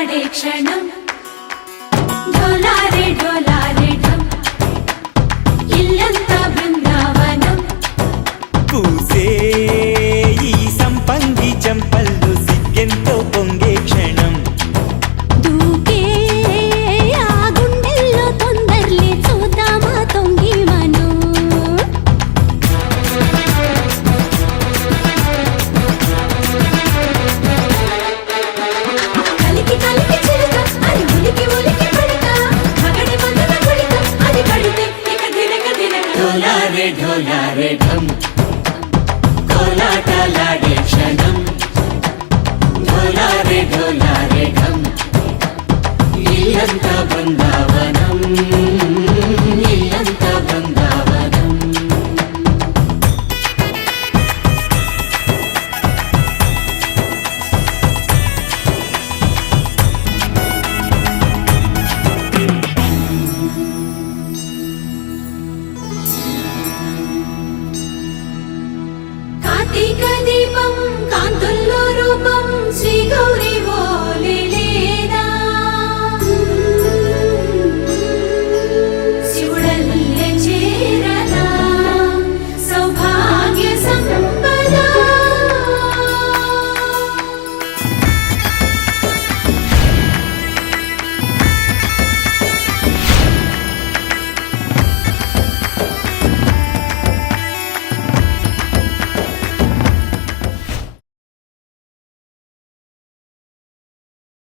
కోలాటాలాడే క్షణం ఢోలారే ఢోలారే ఢం ఇల్లంతా బృందావనం పూసే ఈ సంపంగి చంపల్లో సిగ్గెంతో పొంగే క్షణం దూకే ఆ గుండెల్లో తొందర్లే చూద్దామా తొంగి మనం కలికి కలికి చిలుక అది ఉలికి ఉలికి పడక మగడి మగన గుడిక అది పడితే ఇక దినక దినక ఢోలారే ఢోలారే ఢం కోలాటాలాడే క్షణం ఢోలారే ఢోలారే